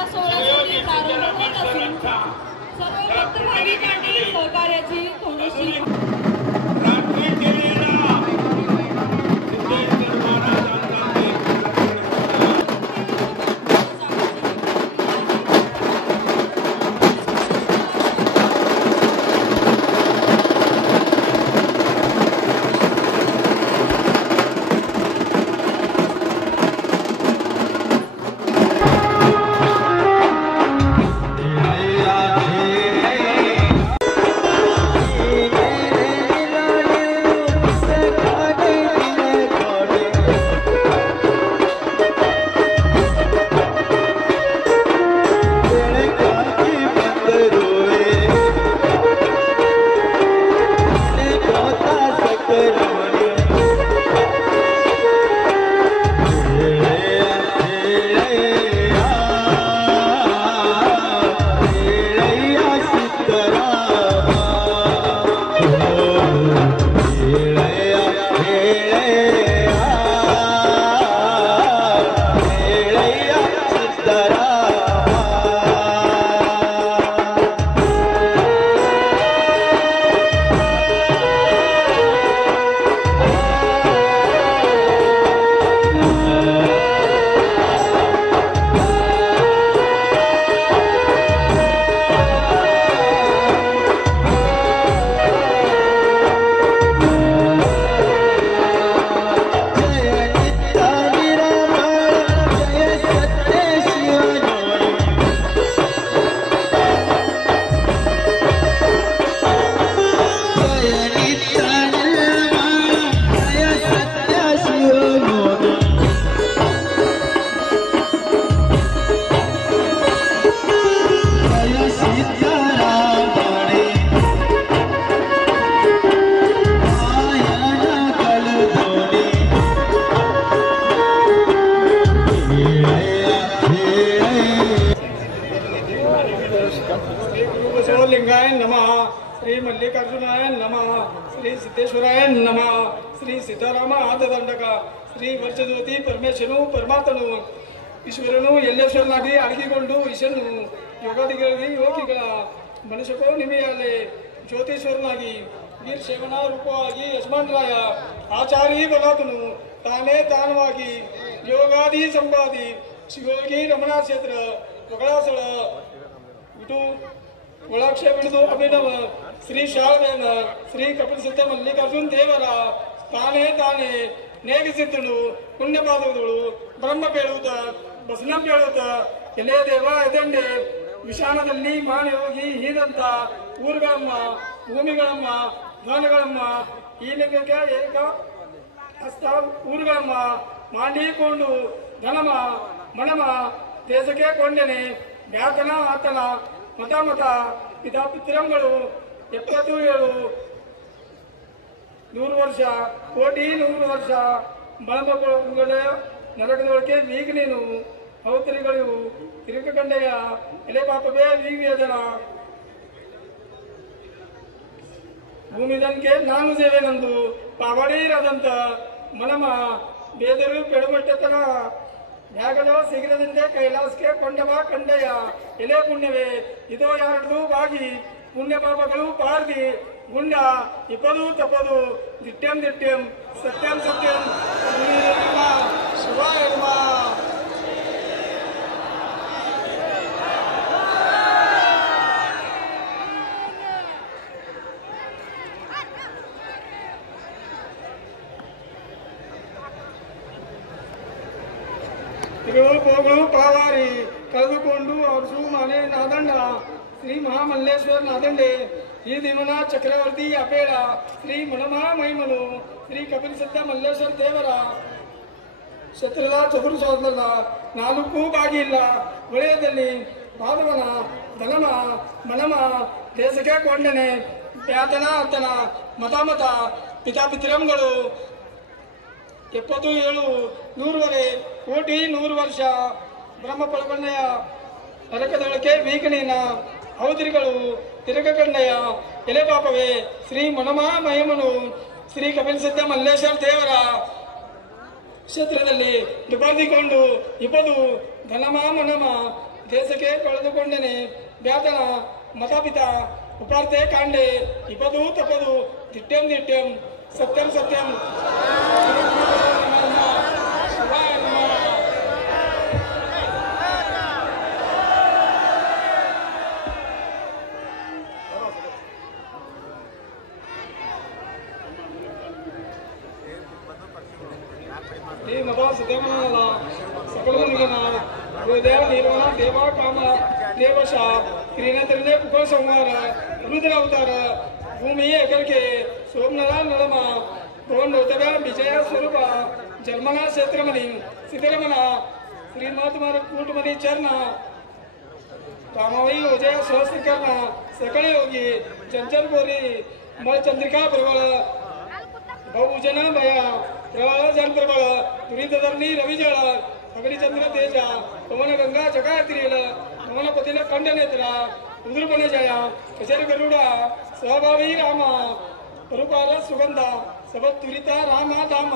दिवस 16 प्रारंभ होत असून सर्व भक्त भाविकांनी सहकार्याची थोडीशी लिंगाय नमः, श्री मल्लिकार्जुनाय नमः, श्री सिद्धेश्वराय नमः, श्री सीताराम आदದಂಡಕ ಶ್ರೀ ವರ್ಷಜ್ಯೋತಿ ಪರಮೇಶ್ವರನು ಪರಮಾತ್ಮನು ಈಶ್ವರನು ಎಲ್ಲೇಶ್ವರನಾಗಿ ಅಡಗಿಕೊಂಡು ಈಶನು ಯೋಗಾದಿಗಳಿಗೆ ಯೋಗಿಗಳ ಮನುಷ್ಯಕೋ ನಿಮಿಯಾಲೆ ಜ್ಯೋತಿಶ್ವರನಾಗಿ ವೀರ ಸೇವನ ರೂಪವಾಗಿ ಯಜಮಾನರಾಯ ಆಚಾರ್ಯ ಬಲಾತನು ತಾನೇ ತಾನವಾಗಿ ಯೋಗಾದಿ ಸಂಪಾದಿ ಶಿವಯೋಗಿ ರಮಣ ಕ್ಷೇತ್ರ ಒಗಳಾಸಳ ಇಟು ಒಳಾಕ್ಷ ಬಿಡಿದು ಅಭಿನವ ಶ್ರೀ ಶಾರದೇನ ಶ್ರೀ ಕಪಿಲ ಸಿದ್ಧ ಮಲ್ಲಿಕಾರ್ಜುನ ದೇವರ ತಾನೇ ತಾನೇ ನೇಗಿಸಿದ್ದಳು ಪುಣ್ಯಪಾದಗಳು ಬ್ರಹ್ಮ ಬೇಳುತ್ತ ಬಸನ ಬೇಳುತ್ತ ಎಲೆ ದೇವ ಎದಂಡೆ ವಿಶಾನದಲ್ಲಿ ಮಾನಯೋಗಿ ಹೀದಂತ ಊರುಗಳಮ್ಮ ಭೂಮಿಗಳಮ್ಮ ಧ್ವನಗಳಮ್ಮ ಈ ಲಿಂಗಕ್ಕೆ ಏಕ ಹಸ್ತ ಊರುಗಳಮ್ಮ ಮಾಡಿಕೊಂಡು ಧನಮ ಮಣಮ ದೇಶಕ್ಕೆ ಕೊಂಡೆನೆ ಬ್ಯಾತನ ಆತನ ಮತ ಮತ ಪಿತಾ ಪಿತೃಗಳು 77 100 ವರ್ಷ ಕೋಟಿ 100 ವರ್ಷ ಬಳಮಗಳ ನರಕದೊಳಗೆ ವೀಗ ನೀನು ಅವತರಿಗಳು ತಿರುಕಂಡೆಯ ಎಲೆ ಪಾಪವೇ ವೀಗ ಜನ ಭೂಮಿದನ್ಗೆ ನಾನು ಸೇವೆ ನಂದು ಪಾವಡೀರದಂತ ಮನಮ ಬೇದರು ಬೆಳಮಟ್ಟತನ ಯಾಗಲೋ ಶೀಘ್ರದಿಂದ ಕೈಲಾಸಕ್ಕೆ ಕೊಂಡವ ಕಂಡೆಯ ಎಲೆ ಪುಣ್ಯವೇ ಇದೋ ಯಾರದು ಬಾಗಿ ಪುಣ್ಯ ಪಾಪಗಳು ಪಾರ್ದಿ ಗುಂಡ ಇಪ್ಪದು ತಪ್ಪದು ದಿಟ್ಯಂ ದಿಟ್ಯಂ ಸತ್ಯಂ ಸತ್ಯಂ ಶಿವಾಯ ನಮಃ. ತಿರುಗೋಗಳು ಪಾವಾರಿ ಕಳೆದುಕೊಂಡು ಅರಸು ಮನೆ ನಾದಂಡ ಶ್ರೀ ಮಹಾಮಲ್ಲೇಶ್ವರ ನಾದಂಡೆ ಈ ದಿವನ ಚಕ್ರವರ್ತಿ ಅಪೇಳ ಶ್ರೀ ಮಣಮಾ ಮೈಮನು ಶ್ರೀ ಕಪಿಲ ಸಿದ್ಧ ಮಲ್ಲೇಶ್ವರ ದೇವರ ಕ್ಷೇತ್ರದ ಚತುರ್ಸೋದರದ 4 ಬಾಗಿ ಇಲ್ಲ ವಲಯದಲ್ಲಿ ಪಾದವನ ಧನಮ ಮಣಮ ದೇಶಕ್ಕೆ ಕೊಂಡನೆ ಬ್ಯಾತನ ಅತನ ಮತ ಪಿತಾ ಪಿತೃಗಳು 77 100 ಕೋಟಿ 100 ವರ್ಷ ಬ್ರಹ್ಮ ಪಳಕೊಂಡೆಯ ನರಕದೊಳಕ್ಕೆ ವೀಕಣಿನ ಅವತರಿಗಳು ತಿರುಗಕಂಡೆಯ ಎಲೆ ಪಾಪವೇ ಶ್ರೀ ಮನಮಾ ಮಹಿಮನು ಶ್ರೀ ಕಪಿಲ ಸಿದ್ಧ ಮಲ್ಲೇಶ್ವರ ದೇವರ ಕ್ಷೇತ್ರದಲ್ಲಿ ದುಬಾರ್ದಿಕೊಂಡು ಇಪ್ಪದು ಘನಮ ಮನಮ ದೇಶಕ್ಕೆ ಕಳೆದುಕೊಂಡನೆ ಬ್ಯಾತನ ಮತಪಿತ ಉಪಾರ್ತೆ ಕಾಂಡೆ ಇಪದು ತಪದು ದಿಟ್ಟಂ ದಿಟ್ಟಂ ಸತ್ಯಂ ಸತ್ಯಂ ಶಿವಾಯ ನಮಃ. ಈ ಮತ ಸಿದ್ಧಮನಲ್ಲ ಸಕಲಮನಿಗನ ದೇವ ನಿರ್ವಹಣ ದೇವ ಕಾಮ ದೇವಶ ತ್ರಿನೇತ್ರನೇ ಪುಕ ಸಂಹಾರ ರುದ್ರ ಅವತಾರ ಭೂಮಿ ಎಕರಿಕೆ ಸೋಮನಲ ನಳಮ ಗೋಂಡೋತರ ವಿಜಯ ಸ್ವರೂಪ ಜನ್ಮನ ಕ್ಷೇತ್ರಮಣಿ ಸಿದ್ದರಮನ ಶ್ರೀಮಾತ್ಮರ ಕೂಟಮಣಿ ಚರಣ रामावई विजय सहस्रीकरण सकल योगी चंचल गोरी मल चंद्रिका प्रबल बहुजन भय प्रबल जन प्रबल दुरीतधर्णी रविजळ अग्निचंद्र तेज पवन गंगा जगातिरील पवन पतिल कंड नेत्र उदुर्पण जय कचेर गरुड सहभावी राम परुपाल सुगंध सबत तुरिता राम धाम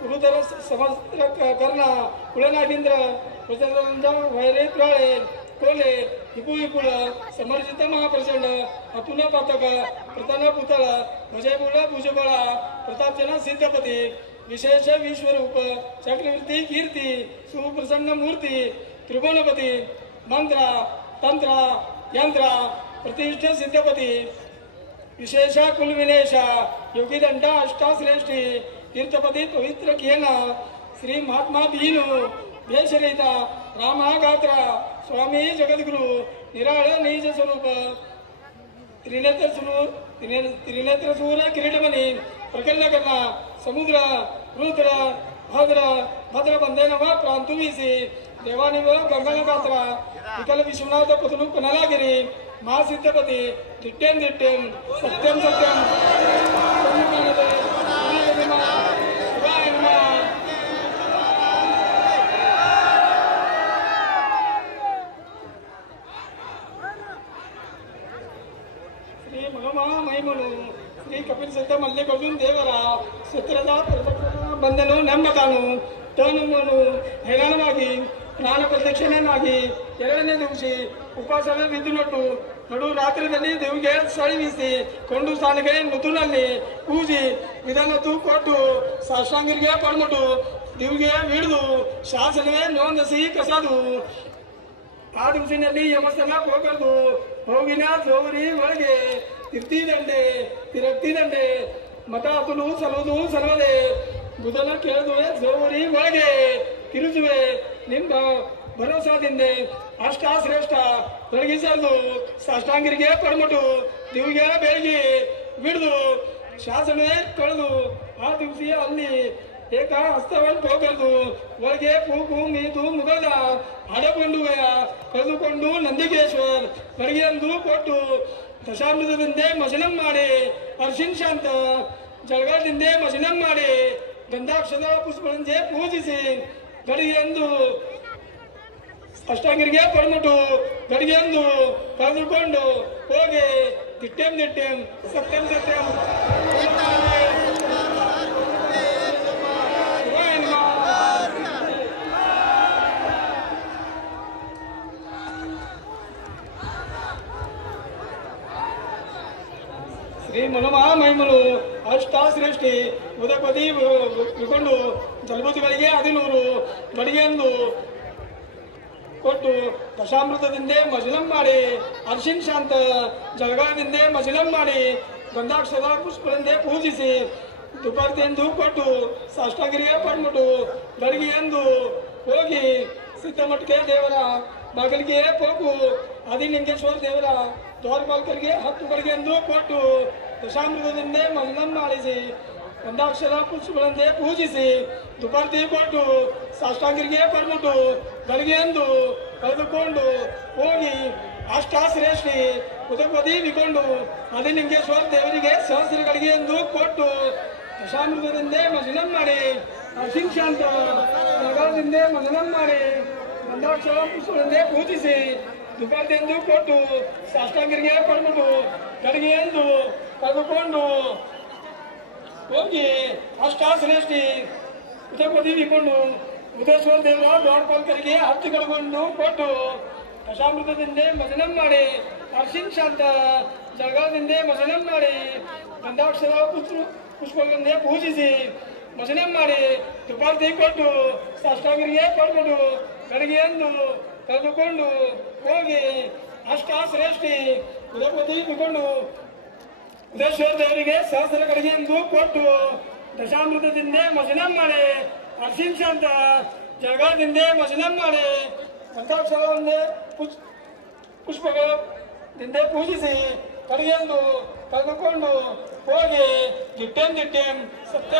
गुरुधर समस्त्र कर्ण कुलनागेंद्र प्रचंड वैरे त्राळे कोले विपुल विपुल समर्जित महाप्रचंड अतुल पातक प्रतान पुतळ भजयबुल भुजबळ प्रतापजन सिद्धपती विशेष विश्वरूप चक्रवर्ती कीर्ती सुप्रसन्न मूर्ती त्रिभुवनपती मंत्र तंत्र यंत्र प्रतिष्ठ सिद्धपती विशेष कुलविनेश योगीदंड अष्टाश्रेष्ठी तीर्थपति पवित्र कियन श्री महात्मा दीनु भेषरहित राम गात्र स्वामी जगद्गुरु निराळ निज स्वरूप त्रिनेत्र सूर किरीटमणि प्रकल्यकर्ण समुद्र रुद्र भद्र भद्र बंदे नव प्रांतु वीसी देवानिव गंगन गात्र विकल विश्वनाथ पतलु कनलागिरी महासिद्धपति दिट्टें दिट्टें सत्यं सत्यं श्री मगमा मैमुनु श्री कपिल सिद्ध मल्लिकार्जुन देवರ ಚಿತ್ರದ ಬಂದನು ನಂಬತಾನು ತನುಮನು ಹೆರಾಣವಾಗಿ ಪ್ರಾಣ ಪ್ರದಕ್ಷಿಣೆಯಾಗಿ ಎರಡನೇ ದಿವಸ ಉಪವಾಸವೇ ಬಿದ್ದುನಟ್ಟು ನಡು ರಾತ್ರಿಯಲ್ಲಿ ದೇವಿಗೆ ಸಳಿವಿಸಿ ಕೊಂಡು ಸ್ಥಾನಕ್ಕೆ ನುತುನಲ್ಲಿ ಪೂಜಿ ವಿಧಾನತ್ತು ಕೊಟ್ಟು ಸಾಷ್ಟಾಂಗರಿಗೆ ಪಡ್ಮಟ್ಟು ದೇವಿಗೆ ಹಿಡಿದು ಶಾಸನವೇ ನೋಂದಿಸಿ ಕಸದು ಆ ದಿವಸಿನಲ್ಲಿ ಯಮಸ್ಥಾನ ಹೋಗದು ಹೋಗಿನ ಜೋರಿ ಒಳಗೆ ತಿರ್ತಿದಂಡೆ ತಿರಕ್ತಿದಂಡೆ ಮತ ಅತುಲು ಸಲುವುದು ಸಲವದೆ ಬುಧನ ಕೇಳುವೆ ಜೋರಿ ಒಳಗೆ ತಿರುಚುವೆ ನಿಮ್ಮ ಭರೋಸಾದಿಂದ ಅಷ್ಟಾಶ್ರೇಷ್ಠ ಬೆಳಗಿಸಲು ಸಾಷ್ಟಾಂಗರಿಗೆ ಪಡ್ಮಟ್ಟು ದೇವಿಗೆ ಬೆಳಗಿ ಬಿಡಿದು ಶಾಸನವೇ ಕಳೆದು ಆ ದಿವಸ ಅಲ್ಲಿ ಏಕ ಹಸ್ತವನ್ನು ಹೋಗದು ಒಳಗೆ ಕೂಗು ಮೀದು ಮುಗದ ಹಡಕೊಂಡುವೆಯ ಕಳೆದುಕೊಂಡು ನಂದಿಕೇಶ್ವರ್ ಬೆಳಗ್ಗೆಂದು ಕೊಟ್ಟು ದಶಾಮೃತದಿಂದೆ ಮಜನಂ ಮಾಡಿ ಅರ್ಶಿನ್ ಶಾಂತ ಜಳಗಾಲದಿಂದ ಮಜನಂ ಮಾಡಿ ಗಂಧಾಕ್ಷದ ಪುಷ್ಪಗಳಂತೆ ಪೂಜಿಸಿ ಗಡಿಗೆಂದು ಅಷ್ಟಾಂಗರಿಗೆ ಪಡ್ಮಟ್ಟು ಗಡಿಗೆಂದು ಕಳೆದುಕೊಂಡು ಹೋಗಿ ದಿಟ್ಟೆಂ ದಿಟ್ಟೆಂ ಸತ್ಯಂ ಸತ್ಯಂ ಶ್ರೀ ಮನುಮಾ ಮೈಮುಲು ಅಷ್ಟಾಶ್ರೇಷ್ಠಿ ಉದಪತಿ ವಿಕೊಂಡು ಜಲಪತಿಗಳಿಗೆ 11 ಗಡಿಗೆಂದು ಕೊಟ್ಟು ದಶಾಮೃತದಿಂದ ಮಜಲಂ ಮಾಡಿ ಅರ್ಶಿನ್ ಶಾಂತ ಜಳಗಾಲದಿಂದ ಮಜಲಂ ಮಾಡಿ ಗಂಧಾಕ್ಷದ ಪುಷ್ಪಗಳಿಂದ ಪೂಜಿಸಿ ದುಪಾರ್ತಿಯೆಂದು ಕೊಟ್ಟು ಸಾಷ್ಟಾಂಗರಿಗೆ ಪಡ್ಮಟ್ಟು ಗಡಿಗೆಯೆಂದು ಹೋಗಿ ಸಿದ್ದಮಟ್ಟಿಗೆ ದೇವರ ಬಾಗಿಲಿಗೆ ಹೋಗು ಆದಿಲಿಂಗೇಶ್ವರ ದೇವರ ದ್ವಾರಪಾಲಕರಿಗೆ 10 ಗಡಿಗೆಂದು ಕೊಟ್ಟು ದಶಾಮೃತದಿಂದ ಮಜಲಂ ಮಾಡಿಸಿ ಗಂಧಾಕ್ಷರ ಪುಷ್ಪಗಳಂತೆ ಪೂಜಿಸಿ ದುಪಾರ್ತಿ ಕೊಟ್ಟು ಸಾಷ್ಟಾಂಗರಿಗೆ ಪಡ್ಮಟ್ಟು ಗಡಿಗೆಯೆಂದು ಕಳೆದುಕೊಂಡು ಹೋಗಿ ಅಷ್ಟಾಶ್ರೇಷ್ಠಿ ಉದಪದಿ ವಿಕೊಂಡು ಆದಿಲಿಂಗೇಶ್ವರ ದೇವರಿಗೆ ಸಹಸ್ರ ಗಡಿಗೆಯೆಂದು ಕೊಟ್ಟು ದಶಾಮೃತದಿಂದ ಮಜಲಂ ಮಾಡಿ ಅರ್ಶಿನ್ ಶಾಂತ ಜಳಗಾಲದಿಂದ ಮಜಲಂ ಮಾಡಿ ಗಂಧಾಕ್ಷರ ಪುಷ್ಪಗಳಿಂದ ಪೂಜಿಸಿ ದುಪಾರ್ತಿಯೆಂದು ಕೊಟ್ಟು ಸಾಷ್ಟಾಂಗರಿಗೆ ಪಡ್ಮಟ್ಟು ಗಡಿಗೆಯೆಂದು ಕಳೆದುಕೊಂಡು ಹೋಗಿ ಅಷ್ಟಾಶ್ರೇಷ್ಠಿ ಉದಪದಿ ವಿಕೊಂಡು ಉದೇಶ್ವರ ದೇವರ ದೊಡ್ಡಪಾಲ್ಕರಿಗೆ ಹತ್ತುಗಳನ್ನು ಕೊಟ್ಟು ದಶಾಮೃತದಿಂದ ಮಜನಂ ಮಾಡಿ ಅರ್ಶಿನ್ ಶಾಂತ ಜಳಗಾಲದಿಂದ ಮಜನಂ ಮಾಡಿ ಗಂಧಾಕ್ಷರ ಪುಷ್ಪಗಳಿಂದ ಪೂಜಿಸಿ ಮಜನಂ ಮಾಡಿ ತುಪಾರ್ತಿ ಕೊಟ್ಟು ಸಾಷ್ಟಾಂಗರಿಗೆ ಕೊಟ್ಬಿಟ್ಟು ಗಡಿಗೆಯನ್ನು ಕರೆದುಕೊಂಡು ಹೋಗಿ ಅಷ್ಟ ಶ್ರೇಷ್ಠಿ ಉದಪತಿ ತಗೊಂಡು ಉದೇಶ್ವರ ದೇವರಿಗೆ ಸಹಸ್ರ ಗಡಿಗೆಯನ್ನು ಕೊಟ್ಟು ದಶಾಮೃತದಿಂದ ಮಜನಂ ಮಾಡಿ ಅರ್ಶಿನ್ ಶಾಂತ ಜಳಗಾಲದಿಂದ ಮಜನಂ ಮಾಡಿ ಗಂಧಾಕ್ಷರವನ್ನೇ ಪುಷ್ಪಗಳಿಂದ ಪೂಜಿಸಿ ಕಡೆಯನ್ನು ಕರೆದುಕೊಂಡು ಹೋಗಿ ಗಿಟ್ಟೆಂ ಸತ್ಯ